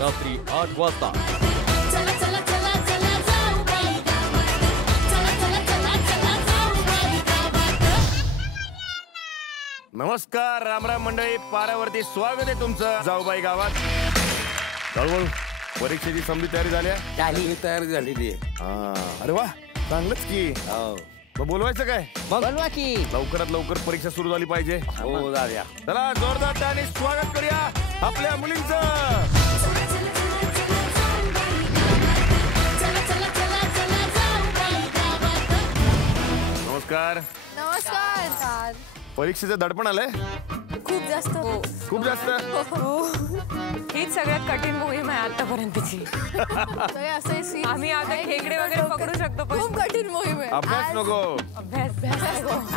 रात्री 8 वाजता. नमस्कार, रामराम मंडळी. पारावरती स्वागत आहे तुमचं जाऊबाई गावात. हळूहळू परीक्षेची समधी तयारी झाली आहे? तयारी झालेली आहे. अरे वा, चांगलंच की. मग बोलवायचं काय? बोलवा की. लवकरात लवकर परीक्षा सुरू झाली पाहिजे. हो दाद्या. चला जोरदार त्याने स्वागत करूया आपल्या मुलींचं. नमस्कार. नमस्कार. परीक्षेचं दडपण आलंय? खूप जास्त. खूप जास्त. हीच सगळ्यात कठीण मोहीम आहे आतापर्यंतची. आम्ही आता खेकडे वगैरे पकडू शकतो पण खूप कठीण मोहीम आहे. अभ्यास नको. अभ्यास.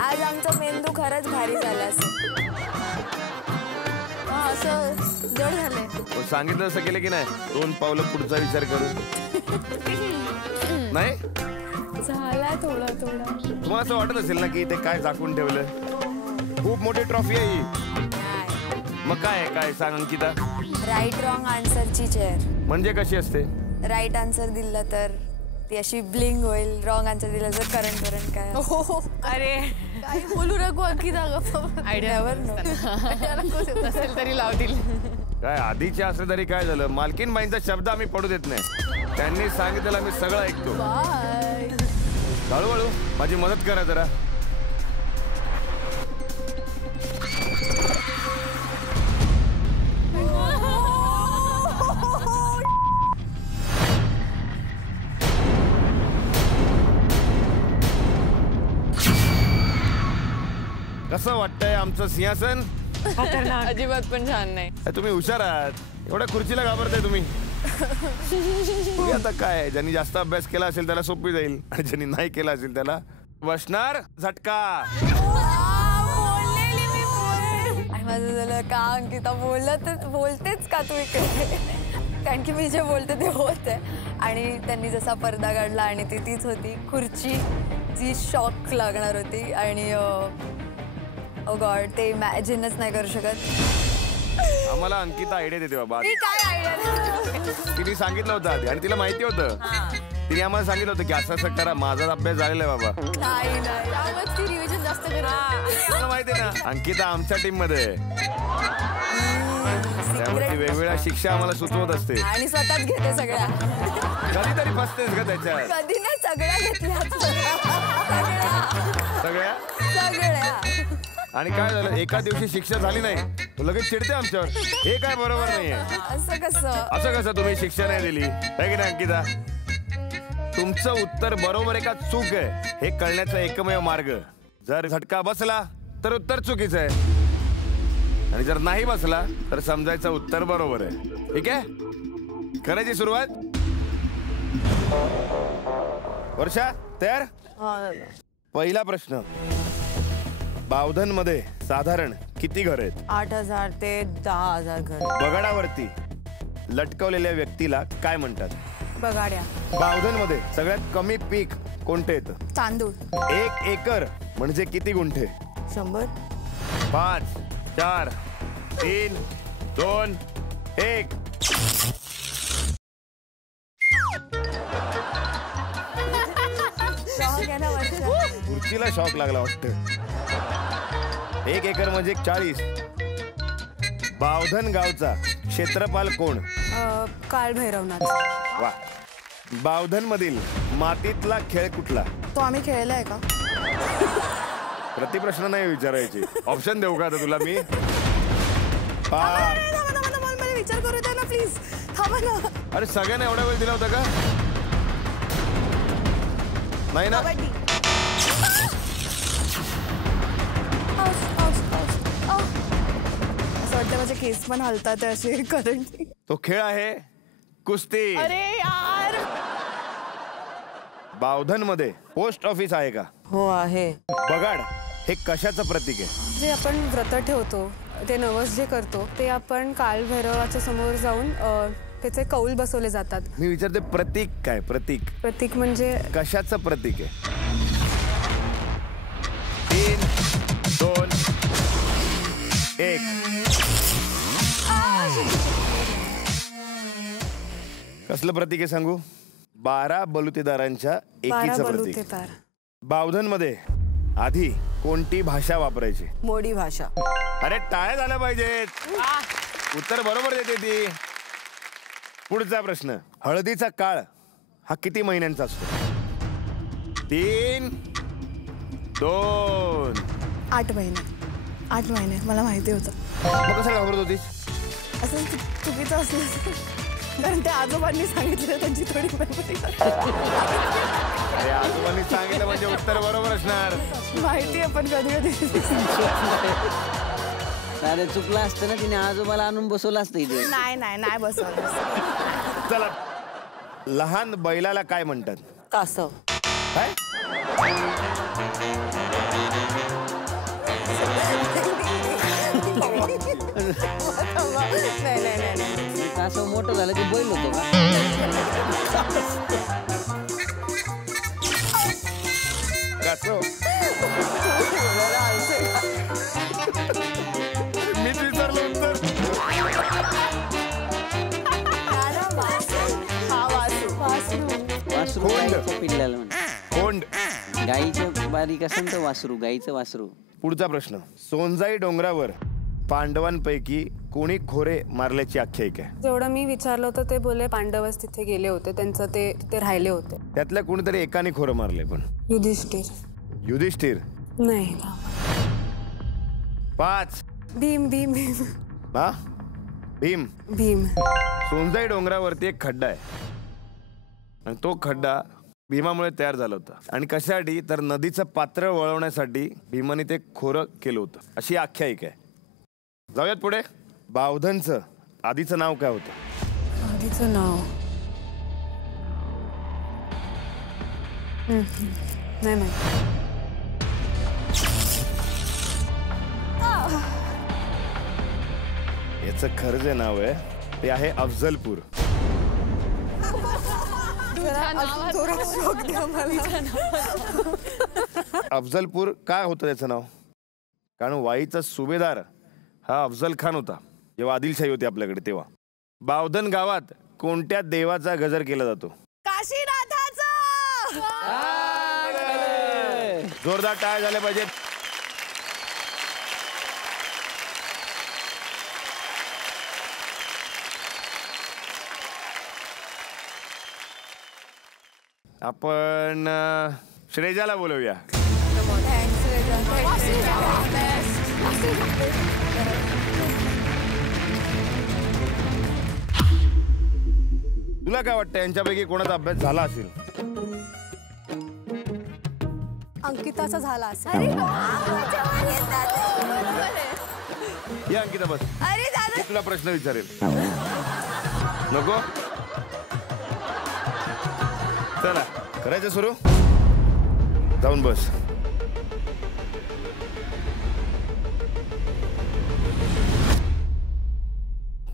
आज आमचा मेंदू खरंच भारी झाला असं जड झालंय. सांगितलं असं केलं की नाही? 2 पावलं पुढचा विचार करून. नाही झाला थोडा. तुम्हाला असं वाटत असेल ना की ते काय झाकून ठेवलं? खूप मोठी ट्रॉफी आहे ही. मग काय सांग अंकिता? राईट रॉंग आन्सरची चेअर. म्हणजे कशी असते? राईट आन्सर दिलं तर ती अशी ब्लिंक होईल. रॉंग आन्सर दिलं तर करंट काय. अरे काही बोलू नको अंकिता. आयडियावर नसेल तरी लावतील. काय आधीचे असले तरी काय झालं? मालकीन बाईंचा शब्द आम्ही पडू देत नाही. त्यांनी सांगितलेलं आम्ही सगळं ऐकतो. हळूहळू माझी मदत करा जरा. कसं वाटतंय आमचं सिंहासन? अजिबात पण छान नाही. तुम्ही हुशार आहात. एवढ्या खुर्चीला घाबरताय तुम्ही. आता काय, ज्यांनी जास्त अभ्यास केला असेल त्याला सोपी जाईल आणि ज्यांनी नाही केला असेल त्याला बसणार झटका. आणि माझं झालं का अंकिता बोलतेच का तू इकडे? कारण की मी जे बोलते ते होत आहे. आणि त्यांनी जसा पडदा काढला आणि ती तीच होती खुर्ची जी शॉक लागणार होती. आणि ओ गॉड, ते इमॅजिनच नाही करू शकत. आम्हाला अंकिता आयडिया देते बाबा. काय आयडिया? तिने सांगितलं होतं आधी आणि तिला माहिती होतं. तिने आम्हाला सांगितलं होतं की असं करा. माझा अभ्यास झालेला आहे बाबा. नाही ती रिव्हिजन जास्त मला माहिती आहे ना, अंकिता आमच्या टीम मध्ये त्यामुळे ती वेगवेगळ्या शिक्षा आम्हाला सुचवत असते. आणि स्वतःच घेते सगळ्या. कधीतरी फसतेस का त्याच्यात? कधी नाही, सगळ्या घेतल्या. सगळ्या. आणि काय झालं, एका दिवशी शिक्षा झाली नाही लगेच चिडते आमच्यावर. हे काय बरोबर नाहीये. असं कसं तुम्ही शिक्षा नाही दिली आहे की नाही अंकिता? तुमचं उत्तर बरोबर आहे का चूक आहे हे कळण्याचा एकमेव मार्ग, जर झटका बसला तर उत्तर चुकीचं आहे आणि जर नाही बसला तर समजायचं उत्तर बरोबर आहे. ठीक आहे, करायची सुरुवात. वर्षा तयार? पहिला प्रश्न. बावधन मध्ये साधारण किती घर आहेत? 8,000 ते 10,000 घर. बगाडावरती लटकवलेल्या व्यक्तीला काय म्हणतात? बगाड्या. बावधन मध्ये सगळ्यात कमी पीक कोणते येतं? तांदूळ. 1 एकर म्हणजे किती गुंठे? 100. 5 4 3 2 1. खुर्चीला शॉक लागला वाटतं. 1 एकर म्हणजे 40. बावधन गावचा क्षेत्रपाल कोण? काळभैरवनाथ. वा. बावधन मधील मातीतला खेळ कुठला? तो आम्ही खेळलाय का? प्रतिप्रश्न नाही विचारायचे. ऑप्शन देऊ का आता तुला मी? मला विचार करू द्या ना प्लीज. थांबा ना. अरे सगळ्यांना एवढा वेळ दिला होता का? नाही ना. असं वाटतं माझे केस पण हलतात असे करंट. तो खेळ आहे कुस्ती. अरे यार. बावधन मध्ये पोस्ट ऑफिस आहे का? हो आहे. बगाड हे कशाचं प्रतीक आहे? जे आपण व्रत ठेवतो, ते नवस जे करतो ते आपण काळभैरवाच्या समोर जाऊन त्याचे कौल बसवले जातात. मी विचारते प्रतीक काय? प्रतीक प्रतीक म्हणजे कशाचं प्रतीक आहे? 3 2 1. कसलं प्रतीक आहे सांगू? 12 बलुतेदारांच्या 12 एकीचं प्रतीक. बलुतेदार. बावधनमध्ये आधी कोणती भाषा वापरायची? मोडी भाषा. अरे टाळ्या झाल्या पाहिजेत. उत्तर बरोबर देते ती. पुढचा प्रश्न. हळदीचा काळ हा किती महिन्यांचा असतो? 3, 2. 8 महिने. 8 महिने मला माहिती होतं. मग कसं घाबरत होतीस? असं चुकीचं असलं कारण त्या आजोबांनी सांगितलं त्यांची थोडी मेमरी अरे आजोबांनी सांगितलं म्हणजे उत्तर बरोबर असणार. माहिती आहे पण कधी कधी अरे चुकलं असतं ना, तिने आजोबाला आणून बसवलं असतं इथे. नाही बसवलं. चला, लहान बैलाला काय म्हणतात? कासव. काय? नाही. कासव मोठं झालं की बैल होतो का? कासव. मीच विचारलं उत्तर. वासरू गाईच्या पिल्ल्याला म्हणतात. कोंड. गाईचं बारीक असेल तर वासरू, गाईचं वासरू. पुढचा प्रश्न. सोनजाई डोंगरावर पांडवांपैकी कोणी खोरे मारल्याची आख्यायिका आहे? जेवढं मी विचारलं होतं ते बोले पांडवच तिथे गेले होते, त्यांचं ते तिथे राहिले होते. त्यातल्या कोणीतरी एकाने खोरं मारले. पण युधिष्ठिर. युधिष्ठिर नाही. 5. भीम. हा, भीम. सोनजाई डोंगरावरती एक खड्डा आहे आणि तो खड्डा भीमामुळे तयार झाला होता. आणि कशासाठी? तर नदीचं पात्र वळवण्यासाठी भीमाने ते खोरं केलं होतं, अशी आख्यायिका आहे. जाऊयात पुढे. बावधनचं आधीचं नाव काय होतं? आधीचं नाव नाही माहिती. याचं खरं जे नाव आहे ते आहे अफजलपूर. अफजलपूर काय होतं त्याचं नाव? कारण वाईचा सुभेदार हा अफजल खान होता जेव्हा आदिलशाही होती आपल्याकडे तेव्हा. बावधन गावात कोणत्या देवाचा गजर केला जातो? काशीनाथाचा. जोरदार टाळ्या झाल्या पाहिजेत. आपण श्रेजाला बोलवूया. तुला काय वाटतं यांच्यापैकी कोणाचा अभ्यास झाला असेल? अंकिताचा झाला असेल. या अंकिता बस. मी तुला प्रश्न विचारेल. नको? चला करायचं सुरू. जाऊन बस.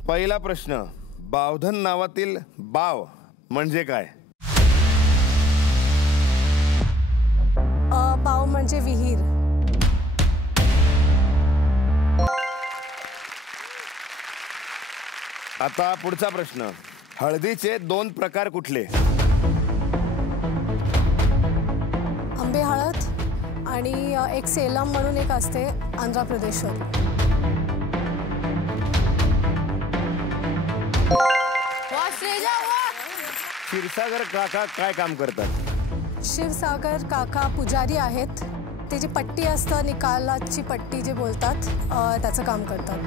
पहिला प्रश्न. बावधन नावातील बाव म्हणजे काय? बाव म्हणजे विहीर. आता पुढचा प्रश्न. हळदीचे 2 प्रकार कुठले? आंबे हळद आणि एक सेलम म्हणून एक असते आंध्र प्रदेशवर. क्षीरसागर काका काय काम करतात? शिवसागर काका पुजारी आहेत. ते जी पट्टी असतं, निकालाची पट्टी जे बोलतात, त्याचं काम करतात.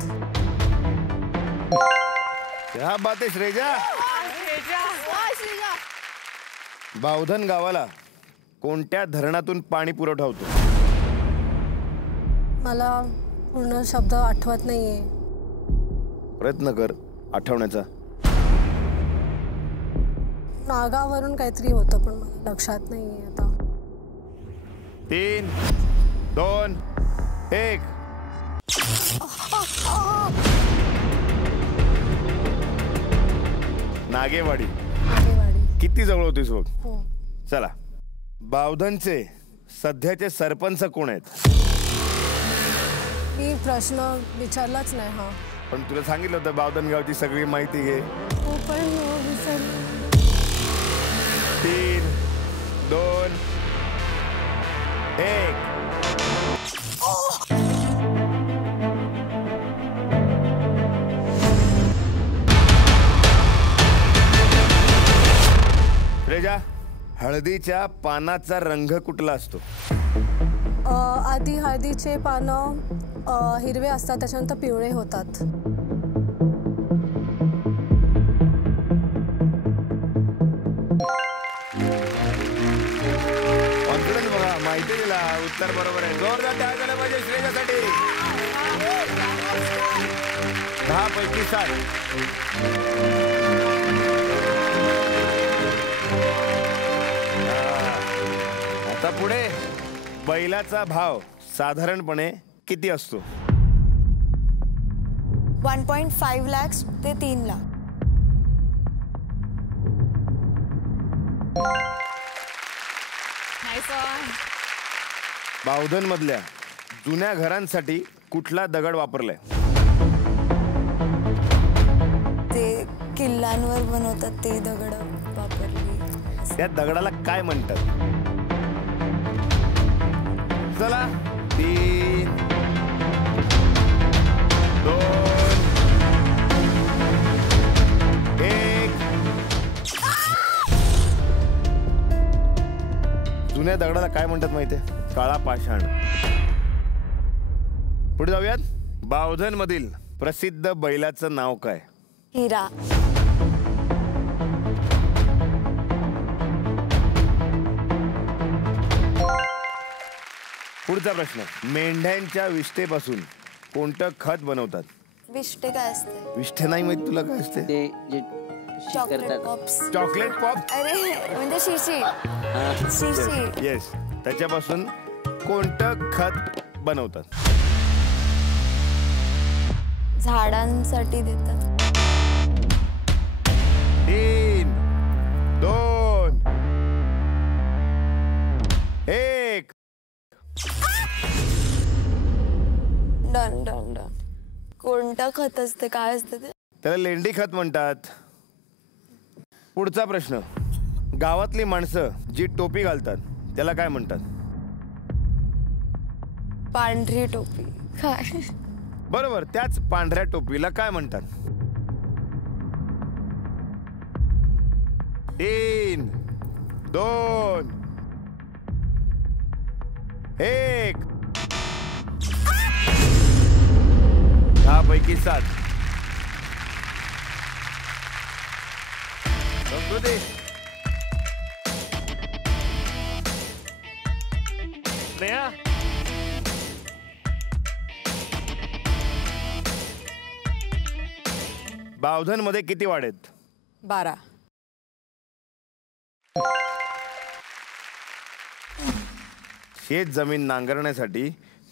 क्या बात आहे श्रेजा. बावधन गावाला कोणत्या धरणातून पाणी पुरवठा होतो? मला पूर्ण शब्द आठवत नाहीये. प्रयत्न कर आठवण्याचा. नागावरून काहीतरी होतं पण मला लक्षात नाहीये आता. 3, 2, 1. नागेवाडी. किती जवळ होतीस बघ. चला. बावधनचे सध्याचे सरपंच कोण आहेत? मी प्रश्न विचारलाच नाही. हा पण तुला सांगितलं होतं बावधन गावची सगळी माहिती घे. हो पण विसरले. 3, 2, 1. रेजा, हळदीच्या पानाचा रंग कुठला असतो? आधी हळदीचे पानं हिरवे असतात, त्याच्यानंतर पिवळे होतात. कॉन्फिडन्स बघा, माहिती दिला, उत्तर बरोबर आहे. जोरदार टाळ्या झाल्या पाहिजे श्रेयासाठी. 10 पैकी 7. आता पुढे बैलाचा भाव साधारणपणे किती असतो? 1.5 लाख ते 3 लाख. बावधन मधल्या जुन्या घरांसाठी कुठला दगड वापरलाय? ते किल्ल्यांवर बनवतात ते दगड वापरली. त्या दगडाला काय म्हणतात? चला, 3, 2, 1. जुन्या दगडाला काय म्हणतात माहितीये? काळा पाषाण. पुढे जाऊयात. बावधन मधील प्रसिद्ध बैलाचं नाव काय? हिरा. पुढचा प्रश्न. मेंढ्यांच्या विष्ठेपासून कोणतं खत बनवतात? विष्टे काय असते? विष्ठे नाही माहित तुला काय असते? ते जे चॉकलेट करतात पॉप्स. Chocolate pop. अरे म्हणजे शिशी. शिशी. येस, त्याच्यापासून कोणतं खत बनवतात? झाडांसाठी देतात. 3, 2, 1. Done done done. कोणतं खत असते, काय असते ते? त्याला लेंडी खत म्हणतात. पुढचा प्रश्न. गावातली माणसं जी टोपी घालतात त्याला काय म्हणतात? पांढरी टोपी. काय? बरोबर, त्याच पांढऱ्या टोपीला काय म्हणतात? 3, 2, 1. 10 पैकी 7. संस्कृती. स्नेहा. बावधन मध्ये किती वाड्यात? 12. शेत जमीन नांगरण्यासाठी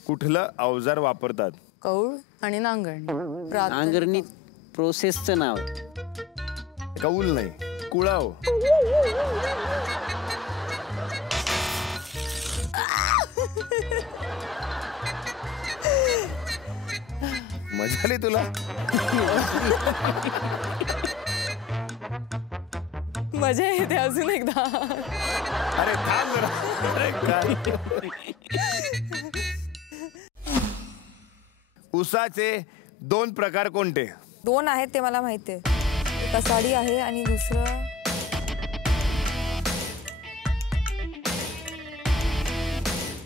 कुठलं अवजार वापरतात? कौळ आणि नांगरणी. नांगरणी प्रोसेसचं नाव आहे. कौल नाही, कुळाव. मजा आली तुला? मजा येते अजून एकदा. अरे थांब जरा. अरे काय? ऊसाचे 2 प्रकार कोणते? 2 आहेत ते मला माहिती आहे. कसाडी आहे आणि दुसरं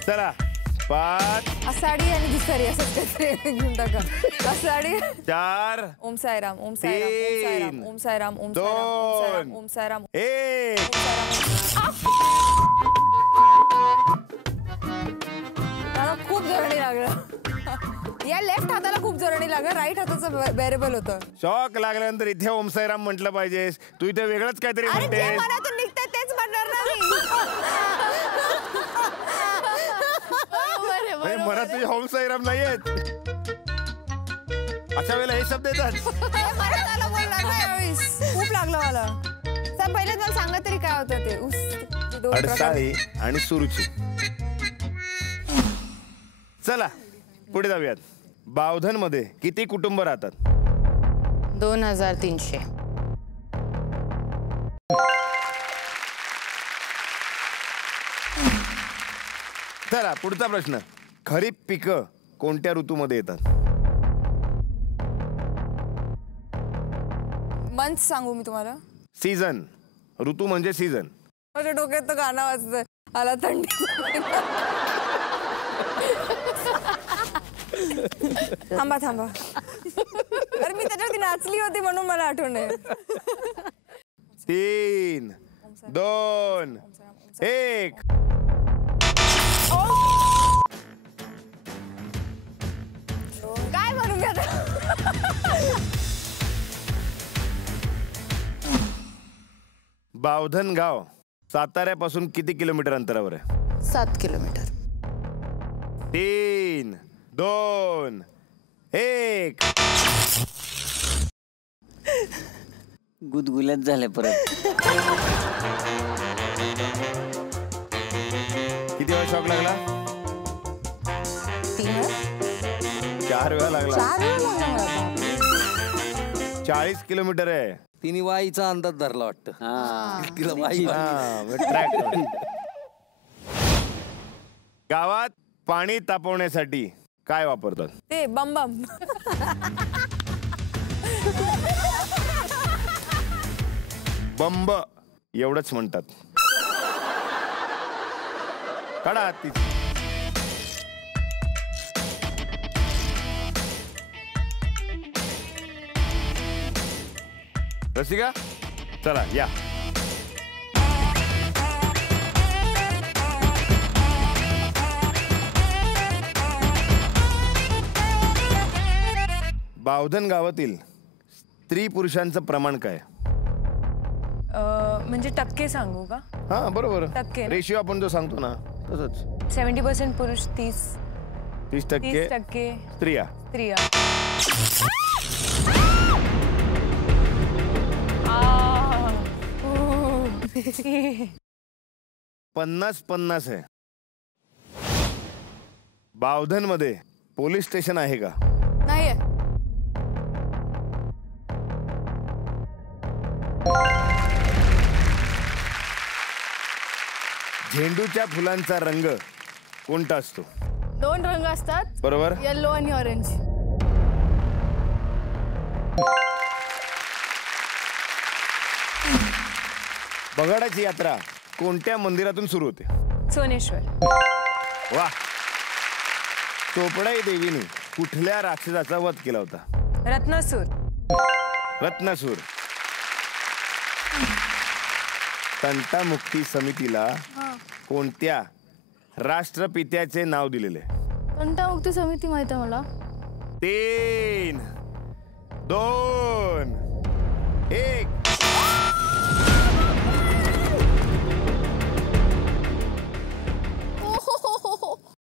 चला 5. आषाढी आणि दुसरी असंच काहीतरी घेऊन टाका. आषाढी. 4. ओम साईराम. ओम साईराम. ओम साईराम. ओम साईराम. ओम साईराम. ओम साईराम. 1. मला खूप जोराने लागलं. या लेफ्ट हाताला खूप जोराने लागलं, राईट हाताचं बेरेबल होतं. शॉक लागल्यानंतर इथे ओम साईराम म्हटलं पाहिजेस. तू इथे वेगळंच काहीतरी अरे जे म्हणतेस. मनातून निघतंय तेच म्हणणार ना मी. म्हणजे मनात तुझे ओम साईराम नाहीयेत. अशा वेळेला हे शब्द येतात. मनात आलं बोलणार ना यावेळेस. खूप लागलं मला. पहिलेच मला सांगा तरी काय होतं ते. अडसाळी आणि सुरुची. चला पुढे जाऊयात. बावधन मध्ये किती कुटुंब राहतात? 2300. चला पुढचा प्रश्न. खरीप पिकं कोणत्या ऋतूमध्ये येतात? मंथ सांगू मी तुम्हाला? सीझन. ऋतू म्हणजे सीझन. माझ्या डोक्यात तर गाणं वाजतंय. आला थंडी. थांबा थांबा. अरे मी त्याच्यावरती नाचली होती म्हणून मला आठवण आहे. 3, 2, 1. काय म्हणून घ्या. बावधन गाव साताऱ्यापासून किती किलोमीटर अंतरावर आहे? 7 किलोमीटर. 3, 2, 1. गुदगुल्यात झाले परत. किती वेळा शॉक लागला? 4 वेळा लागला. 40 किलोमीटर आहे. तिने वाईचा अंदाज धरला वाटतं. तिला वाई. गावात पाणी तापवण्यासाठी काय वापरतात? ते बम बम. बंब एवढंच म्हणतात. काढा ती. रसिका चला या. बावधन गावातील स्त्री पुरुषांचं प्रमाण काय? म्हणजे टक्के सांगू का? हा बरोबर. टक्के. रेशिओ आपण जो सांगतो ना तसंच. 70% पुरुष, 30% स्त्रिया. 50-50 आहे. बावधन मध्ये पोलीस स्टेशन आहे का? नाहीये. झेंडूच्या फुलांचा रंग कोणता असतो? 2 रंग असतात. बरोबर. येलो आणि ऑरेंज. बगाडाची यात्रा कोणत्या मंदिरातून सुरू होते? सोनेश्वर. वा. चोपडाई देवीने कुठल्या राक्षसाचा वध केला होता? रत्नासूर. तंटामुक्ती समितीला कोणत्या राष्ट्रपित्याचे नाव दिलेले? तंटामुक्ती समिती माहित आहे मला. 3, 2, 1.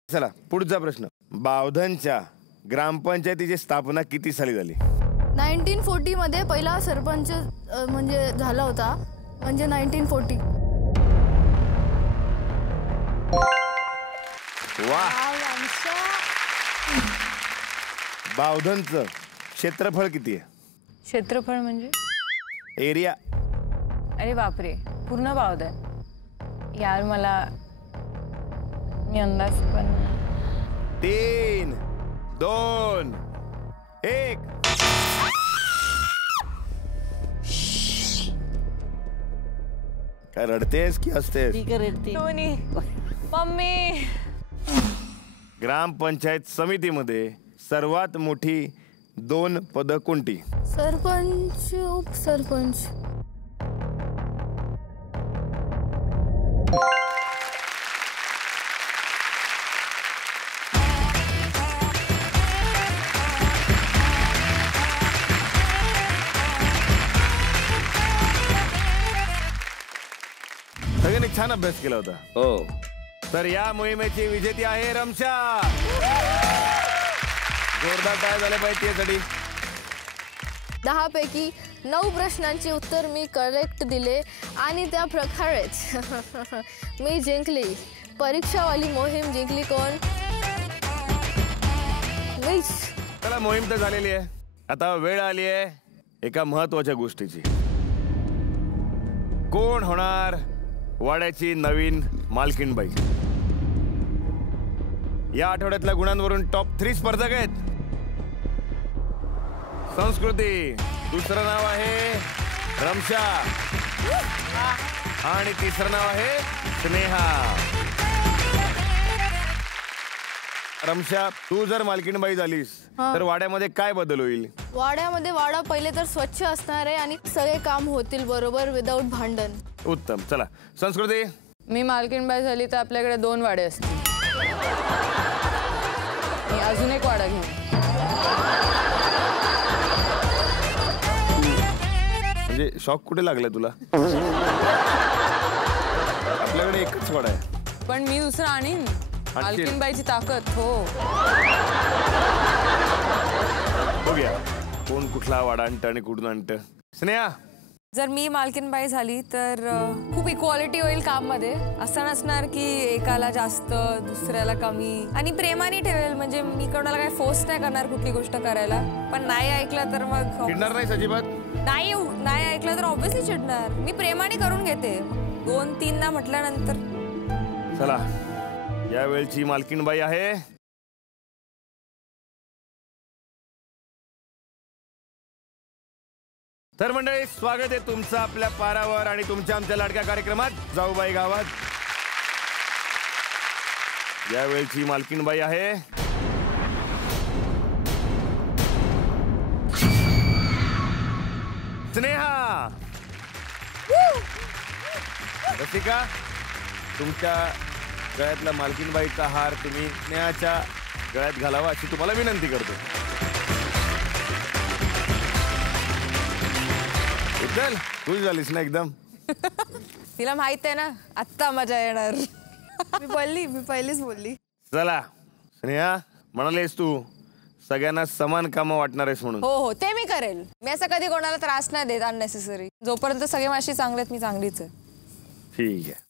चला पुढचा प्रश्न. बावधनच्या ग्रामपंचायतीची स्थापना किती साली झाली? 1940 मध्ये पहिला सरपंच म्हणजे झाला होता. म्हणजे 1940. वा. बावधनचं क्षेत्रफळ किती आहे? क्षेत्रफळ म्हणजे एरिया. अरे बापरे, पूर्ण बावधन. यार मला मी अंदाज पण. 3, 2, 1. काय रडतेस की असतेस? दोन्ही. मम्मी. ग्रामपंचायत समितीमध्ये सर्वात मोठी 2 पदं कोणती? सरपंच, उपसरपंच. सगळ्यांनी छान अभ्यास केला होता. हो. तर या मोहिमेची विजेती आहे रमशा. जोरदार टाळ्या झाल्या पाहिजे त्यासाठी. 10 पैकी 9 प्रश्नांची उत्तर मी करेक्ट दिले आणि त्या प्रकारेच मी जिंकली. परीक्षावाली मोहीम जिंकली कोण? मीच. चला मोहीम तर झालेली आहे. आता वेळ आली आहे एका महत्वाच्या गोष्टीची. कोण होणार वाड्याची नवीन मालकीणबाई? या आठवड्यातल्या गुणांवरून टॉप 3 स्पर्धक आहेत. संस्कृती, दुसरं नाव आहे रमशा आणि तिसरं नाव आहे स्नेहा. रमशा, तू जर मालकीणबाई झालीस तर वाड्यामध्ये काय बदल होईल? वाड्यामध्ये वाडा पहिले तर स्वच्छ असणार आहे आणि सगळे काम होतील बरोबर विदाऊट भांडण. उत्तम. चला संस्कृती. मी मालकीणबाई झाली तर आपल्याकडे 2 वाडे असतील. मी अजून एक वाडा घेईन. म्हणजे शॉक कुठे लागलाय तुला? आपल्याकडे एकच वाडा आहे. पण मी दुसरं आणीन. मालकीणबाईची ताकद. हो, बघूया कोण कुठला वाडा आणतं आणि कुठून आणतं. स्नेहा, जर मी मालकीणबाई झाली तर खूप इक्वालिटी होईल काम मध्ये. असं नसणार की एकाला जास्त दुसऱ्याला कमी. आणि प्रेमाने ठेवेल. म्हणजे मी कोणाला काही फोर्स नाही करणार कुठली गोष्ट करायला. पण नाही ऐकलं तर मग चिडणार नाही अजिबात? नाही ऐकलं तर ऑब्व्हियसली चिडणार. मी प्रेमाने करून घेते. 2-3 ना म्हटल्यानंतर. चला, या वेळची मालकीणबाई आहे तर मंडळी, स्वागत आहे तुमचं आपल्या पारावर आणि तुमच्या आमच्या लाडक्या कार्यक्रमात जाऊबाई गावात. या वेळची मालकीणबाई आहे स्नेहा. रसिका, तुमच्या गळ्यातला मालकीणबाईचा हार तुम्ही स्नेहाच्या गळ्यात घालावा अशी तुम्हाला विनंती करतो. चल, खुश झालीस ना एकदम? तिला माहित आहे ना आत्ता मजा येणार. मी पहिलीच बोलली. चला स्नेहा, म्हणालीस तू सगळ्यांना समान कामं वाटणार आहेस म्हणून. हो, ते मी करेल. मी असं कधी कोणाला त्रास नाही देत अननेसेसरी. जोपर्यंत सगळे माझी चांगले आहेत मी चांगलीच आहे. ठीक आहे.